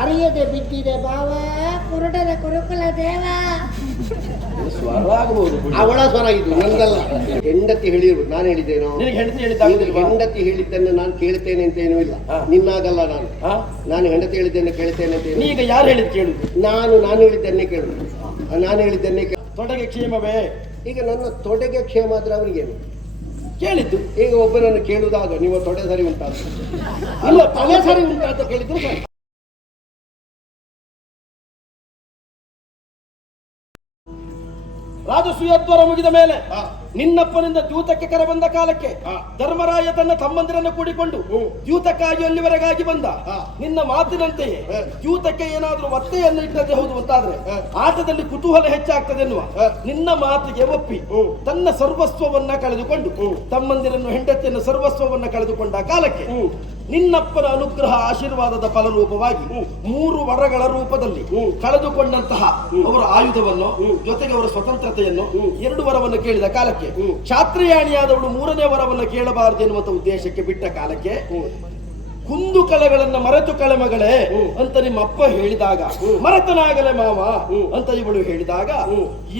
ಅರಿಯದೆ ಬಿದ್ದಿದೆ ಬಾವ ಕುರುಡರ ಕುರುಕುಲ ದೇವ. ಸ್ವರ ಆಗಬಹುದು ಅವಳ ಸ್ವರ ಇದು ನಂದಲ್ಲ. ಹೆಂಡತಿ ಹೇಳಿರ್ಬೋದು ನಾನು ಹೇಳಿದ್ದೇನೋ? ನಿನಗೆ ಹೆಂಡತಿ ಹೆಂಡತಿ ಹೇಳಿದ್ದನ್ನು ನಾನು ಕೇಳ್ತೇನೆ ಅಂತ ಏನೂ ಇಲ್ಲ. ನಿನ್ನಾಗಲ್ಲ ನಾನು. ಹಾ? ನಾನು ಹೆಂಡತಿ ಹೇಳಿದ್ದನ್ನು ಕೇಳ್ತೇನೆ ಅಂತ ಏನೂ ಈಗ ಯಾರು ಹೇಳಿದ್ ಕೇಳುದು ನಾನು ನಾನು ಹೇಳಿದ್ದನ್ನೇ ಕೇಳು. ನಾನು ಹೇಳಿದ್ದನ್ನೇ ಕೇಳು. ತೊಡಗೆ ಕ್ಷೇಮವೇ? ಈಗ ನನ್ನ ತೊಡೆಗೆ ಕ್ಷೇಮ ಆದ್ರೆ ಅವ್ರಿಗೇನು? ಕೇಳಿದ್ದು. ಈಗ ಒಬ್ಬನನ್ನು ಕೇಳುವುದಾಗ ನೀವು ತೊಡೆ ಸರಿ ಉಂಟಾ ಅಲ್ಲ ತಲೆ ಸರಿ ಉಂಟಾ ಅಂತ ಕೇಳಿದ್ರೆ. ರಾಜಸೂಯದ್ವಾರ ಮುಗಿದ ಮೇಲೆ. ನಿನ್ನಪ್ಪನಿಂದ ದ್ಯೂತಕ್ಕೆ ಕರೆ ಬಂದ ಕಾಲಕ್ಕೆ. ಧರ್ಮರಾಯ ತನ್ನ ತಮ್ಮಂದಿರನ್ನು ಕೂಡಿಕೊಂಡು. ದ್ಯೂತಕ್ಕಾಗಿ ಅಲ್ಲಿವರೆಗಾಗಿ ಬಂದ. ನಿನ್ನ ಮಾತಿನಂತೆಯೇ. ದ್ಯೂತಕ್ಕೆ ಏನಾದರೂ ಒತ್ತೆಯನ್ನು ಇಟ್ಟದೆ ಹೌದು ಅಂತಾದ್ರೆ ಆಟದಲ್ಲಿ ಕುತೂಹಲ ಹೆಚ್ಚಾಗ್ತದೆ ಎನ್ನುವ ನಿನ್ನ ಮಾತಿಗೆ ಒಪ್ಪಿ. ತನ್ನ ಸರ್ವಸ್ವವನ್ನ ಕಳೆದುಕೊಂಡು. ತಮ್ಮಂದಿರನ್ನು ಹೆಂಡತಿಯನ್ನು ಸರ್ವಸ್ವವನ್ನ ಕಳೆದುಕೊಂಡ ಕಾಲಕ್ಕೆ. ನಿನ್ನಪ್ಪನ ಅನುಗ್ರಹ ಆಶೀರ್ವಾದದ ಫಲರೂಪವಾಗಿ ಮೂರು ವರಗಳ ರೂಪದಲ್ಲಿ. ಕಳೆದುಕೊಂಡಂತಹ ಅವರ ಆಯುಧವನ್ನು. ಜೊತೆಗೆ ಅವರ ಸ್ವತಂತ್ರತೆಯನ್ನು. ಎರಡು ವರವನ್ನು ಕೇಳಿದ ಕಾಲಕ್ಕೆ ಹ್ಮ್. ಕ್ಷಾತ್ರಿಯಾಣಿಯಾದವಳು ಮೂರನೇ ವರವನ್ನು ಕೇಳಬಾರದು ಎನ್ನುವಂತ ಉದ್ದೇಶಕ್ಕೆ ಬಿಟ್ಟ ಕಾಲಕ್ಕೆ. ಕುಂದು ಕಲೆಗಳನ್ನ ಮರೆತು ಕಳೆಮಗಳೇ ಹ್ಮ್. ಅಂತ ನಿಮ್ಮ ಅಪ್ಪ ಹೇಳಿದಾಗ. ಮರೆತನಾಗಲೇ ಮಾವ ಅಂತ ಇವಳು ಹೇಳಿದಾಗ.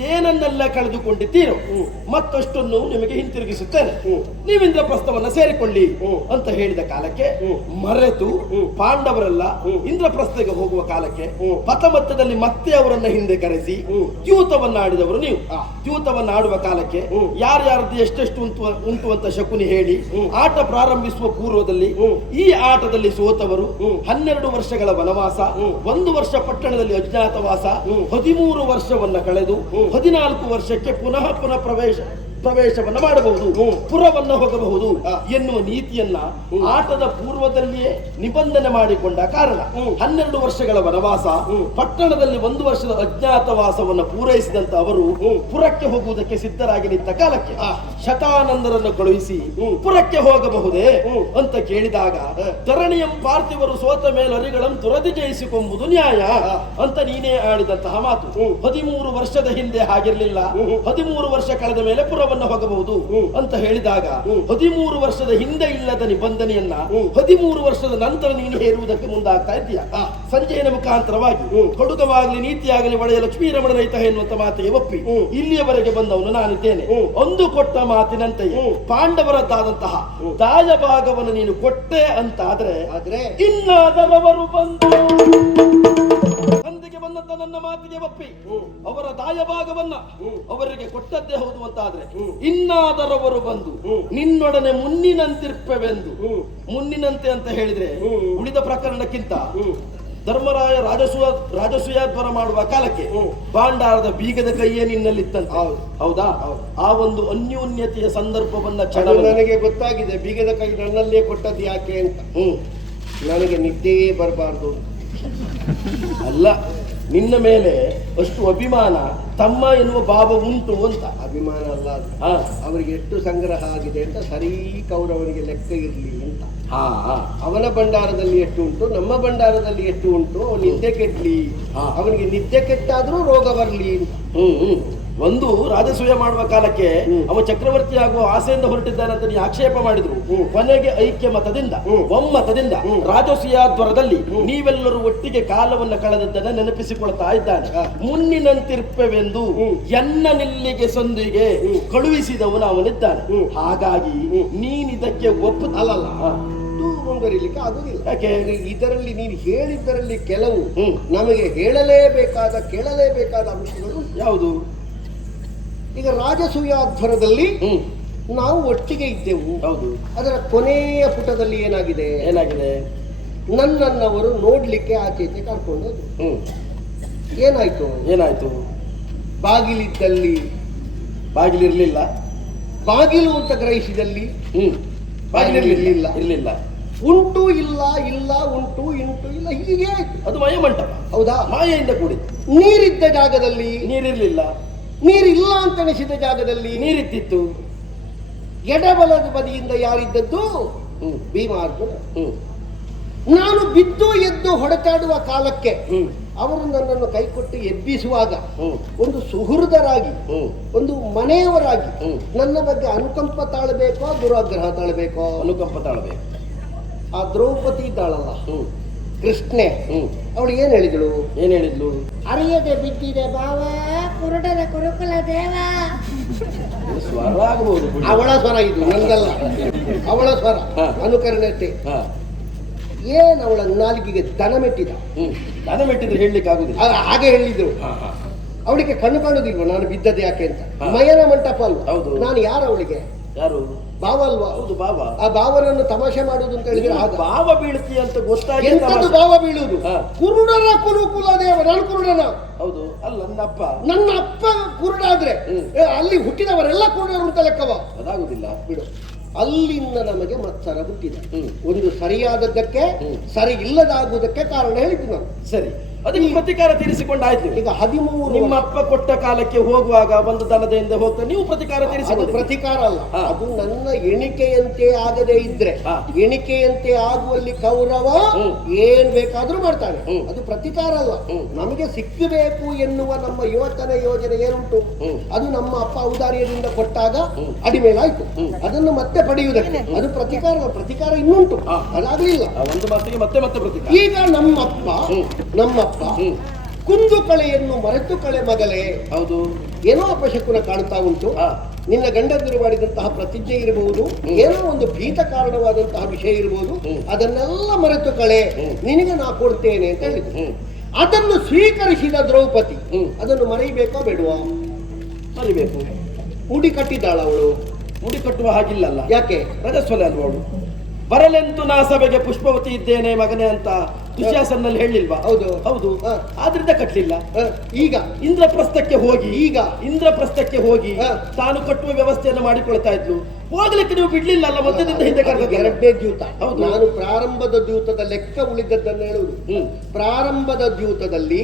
ಏನನ್ನೆಲ್ಲ ಕಳೆದುಕೊಂಡಿದ್ದೀರೋ. ಮತ್ತಷ್ಟನ್ನು ನಿಮಗೆ ಹಿಂತಿರುಗಿಸುತ್ತೇನೆ ನೀವಿಂದ್ರ ನೀವು ಇಂದ್ರಪ್ರಸ್ಥವನ್ನ ಸೇರಿಕೊಳ್ಳಿ. ಅಂತ ಹೇಳಿದ ಕಾಲಕ್ಕೆ ಮರೆತು. ಪಾಂಡವರೆಲ್ಲ ಇಂದ್ರಪ್ರಸ್ಥೆಗೆ ಹೋಗುವ ಕಾಲಕ್ಕೆ ಪಥಮತ್ತದಲ್ಲಿ ಮತ್ತೆ ಅವರನ್ನ ಹಿಂದೆ ಕರೆಸಿ. ದ್ಯೂತವನ್ನ ಆಡಿದವರು ನೀವು. ದ್ಯೂತವನ್ನ ಆಡುವ ಕಾಲಕ್ಕೆ. ಯಾರ್ಯಾರದ್ದು ಎಷ್ಟೆಷ್ಟು ಉಂಟು ಉಂಟು ಅಂತ ಶಕುನಿ ಹೇಳಿ ಆಟ ಪ್ರಾರಂಭಿಸುವ ಪೂರ್ವದಲ್ಲಿ ಈ ಈ ಆಟದಲ್ಲಿ ಸೋತವರು. ಹನ್ನೆರಡು ವರ್ಷಗಳ ವನವಾಸ ಹ್ಮ್. ಒಂದು ವರ್ಷ ಪಟ್ಟಣದಲ್ಲಿ ಅಜ್ಞಾತವಾಸ ಹ್ಮ್. ಹದಿಮೂರು ವರ್ಷವನ್ನ ಕಳೆದು. ಹದಿನಾಲ್ಕು ವರ್ಷಕ್ಕೆ ಪುನಃ ಪುನಃ ಪ್ರವೇಶ ಪ್ರವೇಶವನ್ನ ಮಾಡಬಹುದು ಪುರವನ್ನು ಹೋಗಬಹುದು ಎನ್ನುವ ನೀತಿಯನ್ನ ಆಟದ ಪೂರ್ವದಲ್ಲಿಯೇ ನಿಬಂಧನೆ ಮಾಡಿಕೊಂಡ ಕಾರಣ. ಹನ್ನೆರಡು ವರ್ಷಗಳ ವನವಾಸ ಪಟ್ಟಣದಲ್ಲಿ ಒಂದು ವರ್ಷದ ಅಜ್ಞಾತವಾಸವನ್ನು ಪೂರೈಸಿದಂತ ಅವರು ಪುರಕ್ಕೆ ಹೋಗುವುದಕ್ಕೆ ಸಿದ್ಧರಾಗಿ ನಿಂತ ಕಾಲಕ್ಕೆ. ಶತಾನಂದರನ್ನು ಕಳುಹಿಸಿ. ಪುರಕ್ಕೆ ಹೋಗಬಹುದೇ. ಅಂತ ಕೇಳಿದಾಗ. ಧರಣಿಯಂ ಪಾರ್ಥಿವರು ಸೋತ ಮೇಲರಿಗಳನ್ನು ತುರದಿ ಜಯಿಸಿಕೊಂಬುದು ನ್ಯಾಯ ಅಂತ ನೀನೇ ಆಡಿದಂತಹ ಮಾತು. ಹದಿಮೂರು ವರ್ಷದ ಹಿಂದೆ ಆಗಿರಲಿಲ್ಲ. ಹದಿಮೂರು ವರ್ಷ ಕಳೆದ ಮೇಲೆ ಪುರವನ್ನು ಹೋಗಬಹುದು ಅಂತ ಹೇಳಿದಾಗ. ಹದಿಮೂರು ವರ್ಷದ ಹಿಂದೆ ಇಲ್ಲದ ನಿಬಂಧನೆಯನ್ನ. ಹದಿಮೂರು ವರ್ಷದ ನಂತರ ನೀನು ಹೇರುವುದಕ್ಕೆ ಮುಂದಾಗ್ತಾ ಇದೆಯಾ ಸಂಜೆಯ ಸಂಜಯನ ಮುಖಾಂತರವಾಗಿ ಕೊಡುಗವಾಗಲಿ ನೀತಿಯಾಗಲಿ ಒಡೆಯ ಲಕ್ಷ್ಮೀ ರಮಣ ರೈತ ಎನ್ನುವಂತ ಮಾತಿಗೆ ಒಪ್ಪಿ. ಇಲ್ಲಿಯವರೆಗೆ ಬಂದವನು ನಾನಿದ್ದೇನೆ. ಒಂದು ಕೊಟ್ಟ ಮಾತಿನಂತೆ. ಪಾಂಡವರದ್ದಾದಂತಹ ದಾಯ ಭಾಗವನ್ನು ನೀನು ಕೊಟ್ಟೆ ಅಂತಾದ್ರೆ ಆದ್ರೆ ಇನ್ನಾದರವರು ಬಂದು ಸಂಧಿಗೆ ತನ್ನ ನನ್ನ ಮಾತಿಗೆ ಒಪ್ಪಿ. ಅವರ ದಾಯಭಾಗವನ್ನ. ಅವರಿಗೆ ಕೊಟ್ಟದ್ದೇ ಹೌದು ಅಂತಾದ್ರೆ ಆದ್ರೆ ಇನ್ನಾದರವರು ಬಂದು. ನಿನ್ನೊಡನೆ ಮುನ್ನಿನಂತಿರ್ಪವೆಂದು ಮುನ್ನಿನಂತೆ ಅಂತ ಹೇಳಿದ್ರೆ. ಉಳಿದ ಪ್ರಕರಣಕ್ಕಿಂತ. ಧರ್ಮರಾಯ ರಾಜಸೂಯ ರಾಜಸೂಯಾಧ್ವರ ಮಾಡುವ ಕಾಲಕ್ಕೆ ಬಾಂಡಾರದ ಭಾಂಡಾರದ ಬೀಗದ ಕೈಯೇ ನಿನ್ನಲ್ಲಿತ್ತಂತೆ ಹೌದು. ಹೌದಾ ಹೌದು. ಆ ಒಂದು ಅನ್ಯೋನ್ಯತೆಯ ಸಂದರ್ಭವನ್ನ ನನಗೆ ಗೊತ್ತಾಗಿದೆ ಬೀಗದ ಕೈ ನನ್ನಲ್ಲೇ ಕೊಟ್ಟದ್ದು ಯಾಕೆ ಅಂತ ಹ್ಮ್ ನನಗೆ ನಿದ್ದೆಯೇ ಬರಬಾರ್ದು ಅಲ್ಲ ನಿನ್ನ ಮೇಲೆ ಅಷ್ಟು ಅಭಿಮಾನ ತಮ್ಮ ಎನ್ನುವ ಭಾವ ಉಂಟು ಅಂತ. ಅಭಿಮಾನ ಅಲ್ಲ ಅವರಿಗೆ ಎಷ್ಟು ಸಂಗ್ರಹ ಆಗಿದೆ ಅಂತ ಸರಿ ಕೌರವನಿಗೆ ಲೆಕ್ಕ ಇರಲಿ ಅಂತ. ಹಾ ಹಾ. ಅವನ ಭಂಡಾರದಲ್ಲಿ ಎಷ್ಟು ಉಂಟು ನಮ್ಮ ಭಂಡಾರದಲ್ಲಿ ಎಷ್ಟು ಉಂಟು ನಿದ್ದೆ ಕೆಡ್ಲಿ. ಅವನಿಗೆ ನಿದ್ದೆ ಕೆಟ್ಟಾದ್ರೂ ರೋಗ ಬರಲಿ ಹ್ಮ್. ಒಂದು ರಾಜಸೂಯ ಮಾಡುವ ಕಾಲಕ್ಕೆ. ಅವ ಚಕ್ರವರ್ತಿ ಆಗುವ ಆಸೆಯಿಂದ ಹೊರಟಿದ್ದಾನೆ ಅಂತ ನೀವು ಆಕ್ಷೇಪ ಮಾಡಿದ್ರು ಕೊನೆಗೆ ಐಕ್ಯ ಮತದಿಂದ. ಒಮ್ಮತದಿಂದ ರಾಜಸೂಯ ದ್ವರದಲ್ಲಿ. ನೀವೆಲ್ಲರೂ ಒಟ್ಟಿಗೆ ಕಾಲವನ್ನು ಕಳೆದದ್ದನ್ನ ನೆನಪಿಸಿಕೊಳ್ತಾ ಇದ್ದಾನೆ ಮುನ್ನಿನಂತಿರ್ಪವೆಂದು. ಎನ್ನ ನಿಲ್ಲಿಗೆ ಸಂದಿಗೆ. ಕಳುಹಿಸಿದವನು ಅವನಿದ್ದಾನೆ ಹಾಗಾಗಿ. ನೀನಿದಕ್ಕೆ ಒಪ್ಪು ಅಲ್ಲಲ್ಲ. ಹಾ. ಇದು ಮುಂದುವರಿಲಿಕ್ಕೆ ಆಗುದಿಲ್ಲ ಯಾಕೆ? ಇದರಲ್ಲಿ ನೀನು ಹೇಳಿದ್ದರಲ್ಲಿ ಕೆಲವು. ನಮಗೆ ಹೇಳಲೇಬೇಕಾದ ಕೇಳಲೇಬೇಕಾದ ಅಂಶಗಳು ಯಾವುದು ಈಗ ರಾಜಸೂಯಾಧ್ವರದಲ್ಲಿ ನಾವು ಒಟ್ಟಿಗೆ ಇದ್ದೆವು. ಹೌದು. ಅದರ ಕೊನೆಯ ಪುಟದಲ್ಲಿ ಏನಾಗಿದೆ? ಏನಾಗಿದೆ? ನನ್ನನ್ನವರು ನೋಡ್ಲಿಕ್ಕೆ ಆಚೆ ಈಚೆ ಕರ್ಕೊಂಡು. ಹ್ಮ್. ಏನಾಯ್ತು? ಏನಾಯ್ತು? ಬಾಗಿಲಿದ್ದಲ್ಲಿ. ಬಾಗಿಲಿರ್ಲಿಲ್ಲ. ಬಾಗಿಲು ಅಂತ ಗ್ರಹಿಸಿದಲ್ಲಿ. ಹ್ಮ್. ಬಾಗಿಲಿರ್ಲಿಲ್ಲ. ಇರ್ಲಿಲ್ಲ. ಉಂಟು ಇಲ್ಲ ಇಲ್ಲ ಉಂಟು ಇಂಟು ಇಲ್ಲ ಹೀಗೆ ಆಯ್ತು. ಅದು ಮಯಮಂಟಪ ಹೌದಾ? ಮಾಯೆಯಿಂದ ಕೂಡಿತ್ತು. ನೀರಿದ್ದ ಜಾಗದಲ್ಲಿ ನೀರಿರ್ಲಿಲ್ಲ. ನೀರಿಲ್ಲ ಅಂತ ಅನಿಸಿದ ಜಾಗದಲ್ಲಿ ನೀರಿತ್ತಿತ್ತು ಎಡಬಲದ ಬದಿಯಿಂದ ಯಾರಿದ್ದದ್ದು? ಹ್ಮ್. ನಾನು ಬಿದ್ದು ಎದ್ದು ಹೊಡೆತಾಡುವ ಕಾಲಕ್ಕೆ ಅವರು ನನ್ನನ್ನು ಕೈಕೊಟ್ಟು ಎಬ್ಬಿಸುವಾಗ ಒಂದು ಸುಹೃದರಾಗಿ ಒಂದು ಮನೆಯವರಾಗಿ. ನನ್ನ ಬಗ್ಗೆ ಅನುಕಂಪ ತಾಳಬೇಕೋ ದುರಾಗ್ರಹ ತಾಳಬೇಕೋ? ಅನುಕಂಪ ತಾಳಬೇಕು. ಆ ದ್ರೌಪದಿ ತಾಳಲ್ಲ. ಕೃಷ್ಣೆ. ಹ್ಮ್. ಅವಳು ಏನ್ ಹೇಳಿದಳು? ಏನ್ ಹೇಳಿದ್ಲು? ಅರಿಯದೆ ಬಿದ್ದಿದೆ ಬಾವ ಕುರುಡರ ಕುರುಕುಲ ದೇವ. ಸ್ವರ ಆಗಬಹುದು ಅವಳ ಸ್ವರ ಇದು ನಂದಲ್ಲ. ಅವಳ ಸ್ವರ. ಅನುಕರಣೆ ಅಷ್ಟೇ ಹಾ. ಏನ್ ಅವಳ ನಾಲ್ಕಿಗೆ ದನ ಮೆಟ್ಟಿದ? ಹ್ಮ್. ದನ ಮೆಟ್ಟಿದ್ರೆ ಹೇಳಲಿಕ್ಕೆ ಆಗುದಿಲ್ಲ. ಹಾಗೆ ಹೇಳಿದ್ರು. ಅವಳಿಗೆ ಕಣ್ಣು ಕಾಣುದಿಲ್ವ? ನಾನು ಬಿದ್ದದ್ದು ಯಾಕೆ ಅಂತ. ಮಯನ ಮಂಟಪ ಅಲ್ಲ ಹೌದು. ನಾನು ಯಾರು ಅವಳಿಗೆ? ಯಾರು? ಭಾವ ಅಲ್ವಾ? ಹೌದು ಬಾಬಾ ಆ ಭಾವನನ್ನು ತಮಾಷೆ ಮಾಡುವುದು ಅಂತ ಹೇಳಿದ್ರೆ ಭಾವ ಬಾವ ಬೀಳ್ತಿ ಅಂತ ಗೊತ್ತಾಗಿ ಎಂತದ್ದು ಭಾವ ಬೀಳುವುದು. ಕುರುಡರ ಕುರುಕುಲ ದೇವ ನಾನು ಕುರುಡನ. ಹೌದು ಅಲ್ಲ ನನ್ನ ಅಪ್ಪ ನನ್ನ ಅಪ್ಪ ಕುರುಡಾದ್ರೆ ಅಲ್ಲಿ ಹುಟ್ಟಿದವರೆಲ್ಲ ಕುರುಡರು ಅಂತ ಲೆಕ್ಕವ? ಅದಾಗುದಿಲ್ಲ. ಬಿಡು. ಅಲ್ಲಿಂದ ನಮಗೆ ಮತ್ಸರ ಹುಟ್ಟಿದೆ. ಒಂದು ಸರಿಯಾದದ್ದಕ್ಕೆ. ಸರಿ ಇಲ್ಲದಾಗುವುದಕ್ಕೆ ಕಾರಣ ಹೇಳಿದ್ದು ನಾನು. ಸರಿ. ಅದಕ್ಕೆ ಪ್ರತಿಕಾರ ತೀರಿಸಿಕೊಂಡಾಯ್ತು ಈಗ ಹದಿಮೂರು ನಿಮ್ಮ ಅಪ್ಪ ಕೊಟ್ಟ ಕಾಲಕ್ಕೆ ಹೋಗುವಾಗ ಒಂದು ದನದಿಂದ ಹೋಗ್ತಾ ನೀವು ಪ್ರತಿಕಾರ ತೀರಿಸಿಕೊಂಡು ಪ್ರತಿಕಾರ ಅಲ್ಲ ಅದು ನನ್ನ ಎಣಿಕೆಯಂತೆ ಆಗದೆ ಇದ್ರೆ. ಎಣಿಕೆಯಂತೆ ಆಗುವಲ್ಲಿ ಕೌರವ. ಏನ್ ಬೇಕಾದ್ರೂ ಮಾಡ್ತಾನೆ. ಅದು ಪ್ರತಿಕಾರ ಅಲ್ಲ. ನಮಗೆ ಸಿಕ್ಕಬೇಕು ಎನ್ನುವ ನಮ್ಮ ಯೋಚನೆ ಯೋಜನೆ ಏನುಂಟು. ಅದು ನಮ್ಮ ಅಪ್ಪ ಔದಾರ್ಯದಿಂದ ಕೊಟ್ಟಾಗ. ಅಡಿಮೇಲಾಯ್ತು. ಅದನ್ನು ಮತ್ತೆ ಪಡೆಯುವುದಕ್ಕೆ ಅದು ಪ್ರತಿಕಾರ. ಪ್ರತಿಕಾರ ಇನ್ನುಂಟು ಅದಾಗಲಿಲ್ಲ ಒಂದು ಮಾತಿಗೆ ಮತ್ತೆ ಮತ್ತೆ ಪ್ರತಿಕಾರ ಈಗ ನಮ್ಮಪ್ಪ ಹ್ಮ್. ಹ್ಮ್. ಕುಂದು ಕಳೆಯನ್ನು ಮರೆತು ಕಳೆ ಮಗಲೇ. ಹೌದು. ಏನೋ ಅಪಶಕುನ ಕಾಣ್ತಾ ಉಂಟು. ನಿನ್ನ ಗಂಡ ಮಾಡಿದಂತಹ ಪ್ರತಿಜ್ಞೆ ಇರಬಹುದು. ಏನೋ ಒಂದು ಭೀತ ಕಾರಣವಾದಂತಹ ವಿಷಯ ಇರಬಹುದು. ಅದನ್ನೆಲ್ಲ ಮರೆತು ಕಳೆ. ನಿನಗೆ ನಾ ಕೊಡ್ತೇನೆ ಅಂತ ಹೇಳಿದ್ರು. ಅದನ್ನು ಸ್ವೀಕರಿಸಿದ ದ್ರೌಪದಿ. ಹ್ಮ್. ಅದನ್ನು ಮರೆಯಬೇಕೋ ಬೇಡವಾ? ಮರಿಬೇಕು. ಮುಡಿ ಕಟ್ಟಿದ್ದಾಳ ಅವಳು. ಮುಡಿ ಕಟ್ಟುವ ಹಾಗಿಲ್ಲಲ್ಲ. ಯಾಕೆ? ರಜಸ್ವಲೆ ಅಲ್ವಾ ಅವಳು ಬರಲೆಂತು ನಾ ಸಭೆಗೆ ಪುಷ್ಪವತಿ ಇದ್ದೇನೆ ಮಗನೇ ಅಂತ ದುಶ್ಯಾಸನಲ್ಲಿ ಹೇಳಿಲ್ವಾ? ಹೌದು. ಹೌದು. ಆದ್ರಿಂದ ಕಟ್ಟಲಿಲ್ಲ ಈಗ ಇಂದ್ರಪ್ರಸ್ಥಕ್ಕೆ ಹೋಗಿ ಈಗ. ಇಂದ್ರಪ್ರಸ್ಥಕ್ಕೆ ಹೋಗಿ. ತಾನು ಕಟ್ಟುವ ವ್ಯವಸ್ಥೆಯನ್ನು ಮಾಡಿಕೊಳ್ತಾ ಇದ್ಲು. ಹೋಗ್ಲಿಕ್ಕೆ ನೀವು ಬಿಡ್ಲಿಲ್ಲ ಅಲ್ಲ ಮೊದಲಿಂದ ಹಿಂದೆ ಕರೆದ ಎರಡನೇ ದ್ಯೂತ. ಹೌದು. ನಾನು ಪ್ರಾರಂಭದ ದ್ಯೂತದ ಲೆಕ್ಕ ಉಳಿದದ್ದನ್ನು ಹೇಳುವುದು. ಹ್ಮ್. ಪ್ರಾರಂಭದ ದ್ಯೂತದಲ್ಲಿ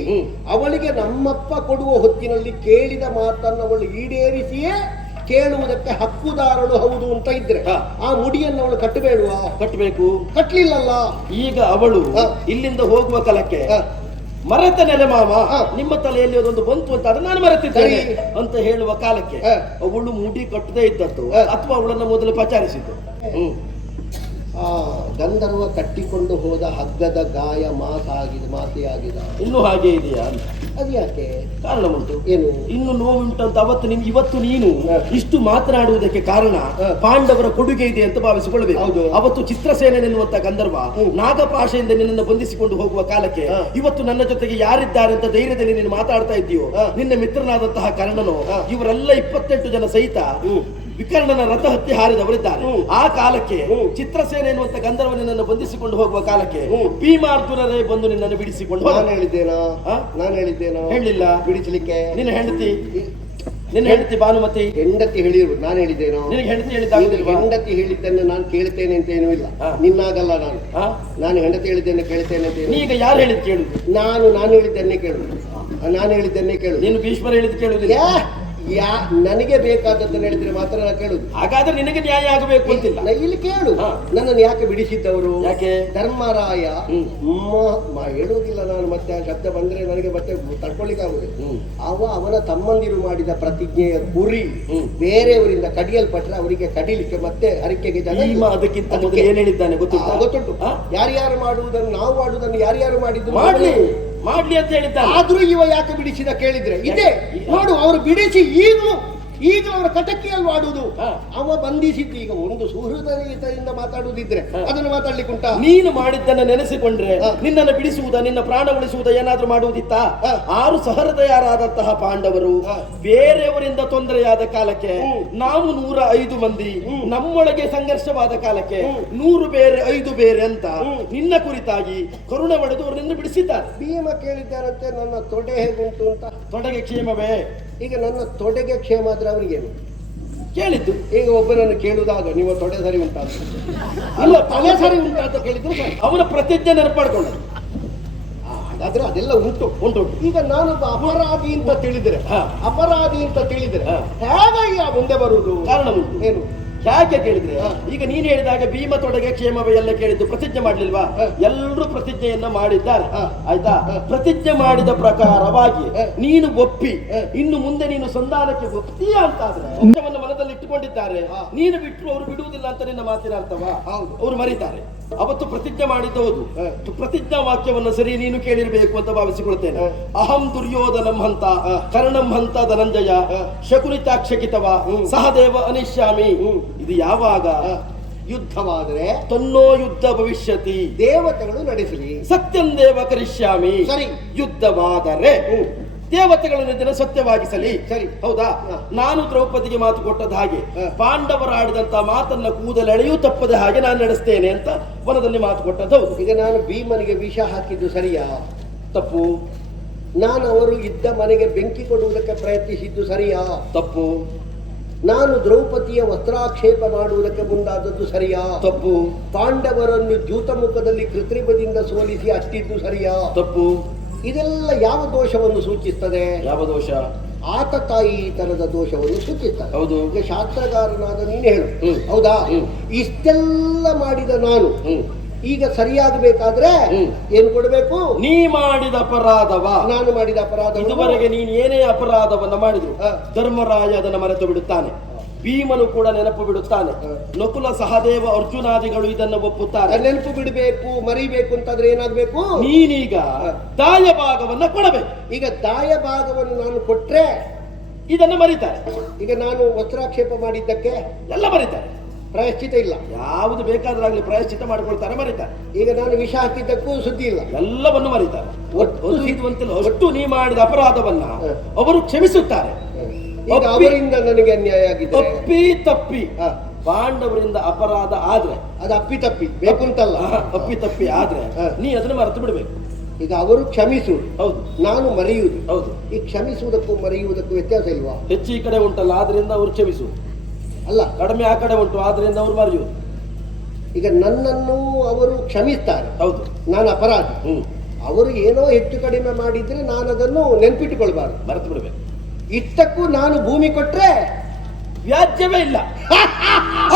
ಅವಳಿಗೆ ನಮ್ಮಪ್ಪ ಕೊಡುವ ಹೊತ್ತಿನಲ್ಲಿ ಕೇಳಿದ ಮಾತನ್ನು ಅವಳು ಈಡೇರಿಸಿಯೇ ಕೇಳುವುದಕ್ಕೆ ಹಕ್ಕುದಾರಳು ಹೌದು ಅಂತ ಇದ್ರೆ ಆ ಮುಡಿಯನ್ನು ಅವಳು ಕಟ್ಟಬೇಡುವ? ಕಟ್ಟಬೇಕು. ಕಟ್ಲಿಲ್ಲಲ್ಲ. ಈಗ ಅವಳು ಇಲ್ಲಿಂದ ಹೋಗುವ ಕಲಕ್ಕೆ. ಮರೆತ ನೆಲೆ ಮಾಮ. ನಿಮ್ಮ ತಲೆಯಲ್ಲಿ ಅದೊಂದು ಬಂತು ಅಂತ ಅದನ್ನ ನಾನು ಮರೆತಿದ್ದೇನೆ ಅಂತ ಹೇಳುವ ಕಾಲಕ್ಕೆ ಅವಳು ಮುಡಿ ಕಟ್ಟದೇ ಇದ್ದದ್ದು. ಅಥವಾ ಅವಳನ್ನ ಮೊದಲು ಪಚಾರಿಸಿದ್ದು. ಹ್ಮ್. ಆ ಗಂಧರ್ವ ಕಟ್ಟಿಕೊಂಡು ಹೋದ ಹಗ್ಗದ ಗಾಯ ಮಾಸ ಆಗಿದೆ ಇನ್ನು ಹಾಗೆ ಇದೆಯಾ? ಅಂತ ಅದು ಯಾಕೆ? ಕಾರಣ ಉಂಟು. ಏನು? ಇನ್ನು ನೋವುಂಟಂತ ಅವತ್ತು ನಿಮ್ಗೆ ಇವತ್ತು ನೀನು ಇಷ್ಟು ಮಾತನಾಡುವುದಕ್ಕೆ ಕಾರಣ ಪಾಂಡವರ ಕೊಡುಗೆ ಇದೆ ಅಂತ ಭಾವಿಸಿಕೊಳ್ಬೇಕು ಹೌದು. ಅವತ್ತು ಚಿತ್ರಸೇನೆ ಎನ್ನುವಂತ ಗಂಧರ್ವ ನಾಗಪಾಷೆಯಿಂದ ನಾಗಪಾಶೆಯಿಂದ ನಿನ್ನನ್ನು ಬಂಧಿಸಿಕೊಂಡು ಹೋಗುವ ಕಾಲಕ್ಕೆ. ಇವತ್ತು ನನ್ನ ಜೊತೆಗೆ ಯಾರಿದ್ದಾರೆ ಅಂತ ಧೈರ್ಯದಲ್ಲಿ ನೀನು ಮಾತಾಡ್ತಾ ಇದ್ದೀಯೋ? ನಿನ್ನ ಮಿತ್ರನಾದಂತಹ ಕರ್ಣನು. ಇವರೆಲ್ಲ ಇಪ್ಪತ್ತೆಂಟು ಜನ ಸಹಿತ. ವಿಕರ್ಣನ ರಥ ಹತ್ತಿ ಹಾರಿದವರಿದ್ದಾರೆ. ಆ ಕಾಲಕ್ಕೆ. ಚಿತ್ರಸೇನೆ ಎನ್ನುವಂತ ಗಂಧರ್ವ ನಿನ್ನನ್ನು ಬಂಧಿಸಿಕೊಂಡು ಹೋಗುವ ಕಾಲಕ್ಕೆ. ಭೀಮಾರ್ಜುನರೇ ಬಂದು ನಿನ್ನನ್ನು ಬಿಡಿಸಿಕೊಂಡು. ನಾನು ಹೇಳಿದ್ದೇನೋ? ನಾನು ಹೇಳಿದ್ದೇನೋ? ಹೇಳಿಲ್ಲ. ಬಿಡಿಸಲಿಕ್ಕೆ? ನಿನ್ನ ಹೆಂಡತಿ? ನಿನ್ನ ಹೆಂಡತಿ ಭಾನುಮತಿ? ಹೆಂಡತಿ ಹೇಳಿರು ನಾನು ಹೇಳಿದ್ದೇನೋ? ನಿನಗೆ ಹೆಂಡತಿ ನೀನು ಹೇಳಿದ್ದಾಗುದಿಲ್ವಾ ಹೆಂಡತಿ ಹೇಳಿದ್ದನ್ನು ನಾನು ಕೇಳ್ತೇನೆ ಅಂತ ಏನೂ ಇಲ್ಲ. ನಿನ್ನಾಗಲ್ಲ ನಾನು? ನಾನು ಹೆಂಡತಿ ಹೇಳಿದ್ದನ್ನು ಕೇಳ್ತೇನೆ ಅಂತ ಈಗ ಯಾರು ಹೇಳಿದ್ ಕೇಳುದು ನಾನು ನಾನು ಹೇಳಿದ್ದನ್ನೇ ಕೇಳುದು ನಾನು ಹೇಳಿದ್ದನ್ನೇ ಕೇಳು. ನೀನು ಭೀಷ್ಮರ ಹೇಳಿದ್ ಕೇಳುದಿಲ್ಲ ಯಾ ನನಗೆ ಬೇಕಾದದ್ದನ್ನು ಹೇಳಿದ್ರೆ ಮಾತ್ರ ನಾನು ಕೇಳುದು. ಹಾಗಾದ್ರೆ ನಿನಗೆ ನ್ಯಾಯ ಆಗಬೇಕು ಅಂತಿಲ್ಲ. ನಾ ಇಲ್ಲಿ ಕೇಳು. ನನ್ನನ್ನು ಯಾಕೆ ಬಿಡಿಸಿದ್ದವರು? ಯಾಕೆ? ಧರ್ಮರಾಯ. ಹೇಳುವುದಿಲ್ಲ ನಾನು ಮತ್ತೆ ಆ ಶಬ್ದ ಬಂದ್ರೆ ನನಗೆ ಮತ್ತೆ ತಡ್ಕೊಳ್ಳಿಕ್ಕೆ ಆಗುದಿಲ್ಲ ಹ್ಮ್. ಅವ ಅವನ ತಮ್ಮಂದಿರು ಮಾಡಿದ ಪ್ರತಿಜ್ಞೆಯ ಗುರಿ. ಬೇರೆಯವರಿಂದ ಕಡಿಯಲ್ಪಟ್ರೆ ಅವರಿಗೆ ಕಡಿಲಿಕ್ಕೆ ಮತ್ತೆ ಹರಿಕೆಗೆ ಜನ. ಅದಕ್ಕಿಂತ ಮೊದಲು ಏನ್ ಹೇಳಿದ್ದಾನೆ ಗೊತ್ತುಂಟಾ? ಯಾರ್ಯಾರು ಮಾಡುವುದನ್ನು ನಾವು ಮಾಡುವುದನ್ನು ಯಾರ್ಯಾರು ಮಾಡಿದ್ದು ಮಾಡ್ಲಿ. ಮಾಡ್ಲಿ ಅಂತ ಹೇಳಿದ್ದ ಆದ್ರೂ ಇವ ಯಾಕೆ ಬಿಡಿಸಿದ ಕೇಳಿದ್ರೆ? ಇದೆ. ನೋಡು ಅವರು ಬಿಡಿಸಿ ಈಗಲೂ ಈಗಲೂ ಅವರ ಕಟಕಿಯಲ್ಲಿ ಮಾಡುವುದು ಹಾ. ಅವ ಬಂಧಿಸಿದ್ದು ಈಗ ಒಂದು ಸುಹೃದಯಿಂದ ಮಾತಾಡುವುದಿದ್ರೆ. ಅದನ್ನು ಮಾತಾಡ್ಲಿಕ್ಕೆ ಉಂಟಾ ನೀನು ಮಾಡಿದ್ದನ್ನು ನೆನೆಸಿಕೊಂಡ್ರೆ. ನಿನ್ನನ್ನು ಬಿಡಿಸುವುದ ನಿನ್ನ ಪ್ರಾಣ ಉಳಿಸುವುದ ಏನಾದ್ರೂ ಮಾಡುವುದಿತ್ತ ಆರು ಸಹೃದಯರಾದಂತಹ ಪಾಂಡವರು. ಬೇರೆಯವರಿಂದ ತೊಂದರೆಯಾದ ಕಾಲಕ್ಕೆ ನಾವು ನೂರ ಐದು ಮಂದಿ ನಮ್ಮೊಳಗೆ ಸಂಘರ್ಷವಾದ ಕಾಲಕ್ಕೆ. ನೂರು ಬೇರೆ ಐದು ಬೇರೆ ಅಂತ ನಿನ್ನ ಕುರಿತಾಗಿ ಕರುಣೆ ಹೊಡೆದು ಅವರನ್ನು ಬಿಡಿಸಿದ್ದಾರೆ ಭೀಮ ಕೇಳಿದ್ದಾರಂತೆ ನನ್ನ ತೊಡೆ ಹೇಗುಂಟು ಅಂತ ತೊಡಗೆ ಕ್ಷೇಮವೇ ಈಗ ನನ್ನ ತೊಡೆಗೆ ಕ್ಷೇಮ ಆದ್ರೆ ಅವನಿಗೇನು ಕೇಳಿದ್ದು. ಈಗ ಒಬ್ಬರನ್ನು ಕೇಳುವುದಾಗ ನೀವು ತೊಡೆ ಸರಿ ಉಂಟಾ. ಅಲ್ಲ ತಲೆ ಸರಿ ಉಂಟಾ ಅಂತ ಕೇಳಿದ್ರು ಅವನ ಪ್ರತಿಜ್ಞೆ ನೆನಪಾಡ್ಕೊಂಡದ್ದು. ಆ, ಹಾಗಾದ್ರೆ ಅದೆಲ್ಲ ಉಂಟು ಉಂಟು ಈಗ ನಾನೊಬ್ಬ ಅಪರಾಧಿ ಅಂತ ತಿಳಿದ್ರೆ ಅಪರಾಧಿ ಅಂತ ತಿಳಿದ್ರೆ. ಹೇಗಾಗಿ ಆ ಮುಂದೆ ಬರುವುದು? ಕಾರಣ ಉಂಟು. ಏನು? ಯಾಕೆ ಕೇಳಿದ್ರೆ ಈಗ ನೀನು ಹೇಳಿದಾಗ ಭೀಮ ತೊಡಗೆ ಕ್ಷೇಮವೇ ಎಲ್ಲ ಕೇಳಿದ್ದು ಪ್ರತಿಜ್ಞೆ ಮಾಡ್ಲಿಲ್ವಾ. ಎಲ್ಲರೂ ಪ್ರತಿಜ್ಞೆಯನ್ನ ಮಾಡಿದ್ದಾರೆ. ಆಯ್ತಾ ಪ್ರತಿಜ್ಞೆ ಮಾಡಿದ ಪ್ರಕಾರವಾಗಿ. ನೀನು ಒಪ್ಪಿ. ಇನ್ನು ಮುಂದೆ ನೀನು ಸಂಧಾನಕ್ಕೆ ಒಪ್ತೀಯ ಅಂತಾದ್ರೆ ಪಕ್ಷವನ್ನು ಮನದಲ್ಲಿ ಇಟ್ಟುಕೊಂಡಿದ್ದಾರೆ. ನೀನು ಬಿಟ್ಟರು ಅವರು ಬಿಡುವುದಿಲ್ಲ ಅಂತ ನಿನ್ನ ಮಾತಿನ ಅರ್ಥವಾ. ಅವರು ಮರೀತಾರೆ ಅವತ್ತು ಪ್ರತಿಜ್ಞೆ ಮಾಡಿದ್ದು ಹೌದು. ಪ್ರತಿಜ್ಞಾ ವಾಕ್ಯವನ್ನು ಸರಿ ನೀನು ಕೇಳಿರ್ಬೇಕು ಅಂತ ಭಾವಿಸಿಕೊಳ್ತೇನೆ ಅಹಂ ದುರ್ಯೋಧನಂ ಹಂತ. ಕರ್ಣಂ ಹಂತ ಧನಂಜಯ. ಶಕುನಿತಾಕ್ಷಕಿತವ. ಸಹದೇವ ಅನಿಶ್ಯಾಮಿ ಹ್ಮ್. ಇದು ಯಾವಾಗ? ಯುದ್ಧವಾದರೆ ತನ್ನೋ ಯುದ್ಧ ಭವಿಷ್ಯತಿ. ದೇವತೆಗಳು ನಡೆಸಲಿ. ಸತ್ಯಂ ದೇವ ಕರಿಷ್ಯಾಮಿ. ಸರಿ. ಯುದ್ಧವಾದರೆ. ದೇವತೆಗಳನ್ನು ಇದನ್ನು ಸತ್ಯವಾಗಿಸಲಿ. ಸರಿ. ಹೌದಾ? ನಾನು ದ್ರೌಪದಿಗೆ ಮಾತು ಕೊಟ್ಟದ ಹಾಗೆ ಪಾಂಡವರ ಪಾಂಡವರು ಆಡಿದಂತ ಮಾತನ್ನ ಕೂದಲೆಳೆಯೂ ತಪ್ಪದ ಹಾಗೆ ನಾನು ನಡೆಸ್ತೇನೆ ಅಂತ ವನದಲ್ಲಿ ಮಾತು ಕೊಟ್ಟದ್ದು. ಹೌದು. ಈಗ ನಾನು ಭೀಮನಿಗೆ ವಿಷ ಹಾಕಿದ್ದು ಸರಿಯಾ? ತಪ್ಪು. ನಾನು ಅವರು ಇದ್ದ ಮನೆಗೆ ಬೆಂಕಿ ಕೊಡುವುದಕ್ಕೆ ಪ್ರಯತ್ನಿಸಿದ್ದು ಸರಿಯಾ? ತಪ್ಪು. ನಾನು ದ್ರೌಪದಿಯ ವಸ್ತ್ರಾಕ್ಷೇಪ ಮಾಡುವುದಕ್ಕೆ ಮುಂದಾದದ್ದು ಸರಿಯಾ? ತಪ್ಪು. ಪಾಂಡವರನ್ನು ದ್ಯೂತಮುಖದಲ್ಲಿ ಮುಖದಲ್ಲಿ ಕೃತ್ರಿಮದಿಂದ ಸೋಲಿಸಿ ಅಷ್ಟಿದ್ದು ಸರಿಯಾ? ತಪ್ಪು. ಇದೆಲ್ಲ ಯಾವ ದೋಷವನ್ನು ಸೂಚಿಸ್ತದೆ? ಯಾವ ದೋಷ? ಆತ ತಾಯಿ ತನದ ದೋಷವನ್ನು ಸೂಚಿಸ್ತಾರೆ ಹೌದು. ಈಗ ಶಾಸ್ತ್ರಗಾರನಾದ ನೀನು ಹೇಳು. ಹೌದಾ? ಇಷ್ಟೆಲ್ಲ ಮಾಡಿದ ನಾನು. ಈಗ ಸರಿಯಾಗಬೇಕಾದ್ರೆ ಏನ್ ಕೊಡಬೇಕು? ನೀ ಮಾಡಿದ ಅಪರಾಧವ. ನಾನು ಮಾಡಿದ ಅಪರಾಧ ಇದುವರೆಗೆ ನೀನು ಏನೇ ಅಪರಾಧವನ್ನ ಮಾಡಿದ್ರು. ಧರ್ಮರಾಯ ಅದನ್ನು ಮರೆತು ಬಿಡುತ್ತಾನೆ. ಭೀಮನು ಕೂಡ ನೆನಪು ಬಿಡುತ್ತಾನೆ. ನಕುಲ ಸಹದೇವ ಅರ್ಜುನಾದಿಗಳು ಇದನ್ನು ಒಪ್ಪುತ್ತಾರೆ. ನೆನಪು ಬಿಡಬೇಕು ಮರಿಬೇಕು ಅಂತಾದ್ರೆ ಏನಾಗಬೇಕು? ನೀನೀಗ. ದಾಯ ಭಾಗವನ್ನ ಕೊಡಬೇಕು. ಈಗ ದಾಯ ಭಾಗವನ್ನು ನಾನು ಕೊಟ್ರೆ ಇದನ್ನು ಮರಿತಾರೆ. ಈಗ ನಾನು ವಸ್ತ್ರಾಕ್ಷೇಪ ಮಾಡಿದ್ದಕ್ಕೆ? ಎಲ್ಲ ಮರಿತಾರೆ. ಪ್ರಾಯಶ್ಚಿತ ಇಲ್ಲ. ಯಾವುದು ಬೇಕಾದ್ರಾಗಲಿ ಪ್ರಾಯಶ್ಚಿತ ಮಾಡಿಕೊಳ್ತಾರೆ ಮರಿತಾರೆ. ಈಗ ನಾನು ವಿಷ ಹಾಕಿದ್ದಕ್ಕೂ ಸುದ್ದಿ ಇಲ್ಲ. ಎಲ್ಲವನ್ನು ಮರಿತಾರೆ. ಒಟ್ಟು ಅಷ್ಟು ನೀ ಮಾಡಿದ ಅಪರಾಧವನ್ನ ಅವರು ಕ್ಷಮಿಸುತ್ತಾರೆ. ಅವರಿಂದ ನನಗೆ ಅನ್ಯಾಯ ಆಗಿದೆ ತಪ್ಪಿ. ತಪ್ಪಿ ಪಾಂಡವರಿಂದ ಅಪರಾಧ ಆದ್ರೆ ಅದು ಅಪ್ಪಿ ತಪ್ಪಿ. ಬೇಕು ಅಂತಲ್ಲ ಅಪ್ಪಿ ತಪ್ಪಿ ಆದ್ರೆ. ನೀ ಅದನ್ನು ಮರೆತು ಬಿಡ್ಬೇಕು. ಈಗ ಅವರು ಕ್ಷಮಿಸುವುದು ಹೌದು. ನಾನು ಮರೆಯುವುದು. ಹೌದು. ಈ ಕ್ಷಮಿಸುವುದಕ್ಕೂ ಮರೆಯುವುದಕ್ಕೂ ವ್ಯತ್ಯಾಸ ಇಲ್ವಾ? ಹೆಚ್ಚು ಈ ಕಡೆ ಉಂಟಲ್ಲ ಆದ್ರಿಂದ ಅವರು ಕ್ಷಮಿಸು. ಅಲ್ಲ ಕಡಿಮೆ ಆ ಕಡೆ ಉಂಟು ಆದ್ರಿಂದ ಅವರು ಮರೆಯುವುದು ಈಗ ನನ್ನನ್ನು ಅವರು ಕ್ಷಮಿಸ್ತಾರೆ. ಹೌದು. ನಾನು ಅಪರಾಧಿ. ಹ್ಮ್. ಅವರು ಏನೋ ಹೆಚ್ಚು ಕಡಿಮೆ ಮಾಡಿದ್ರೆ ನಾನು ಅದನ್ನು ನೆನ್ಪಿಟ್ಟುಕೊಳ್ಬಾರ್ದು. ಮರೆತು ಬಿಡ್ಬೇಕು ಇಷ್ಟಕ್ಕೂ ನಾನು ಭೂಮಿ ಕೊಟ್ರೆ ವ್ಯಾಜ್ಯವೇ ಇಲ್ಲ.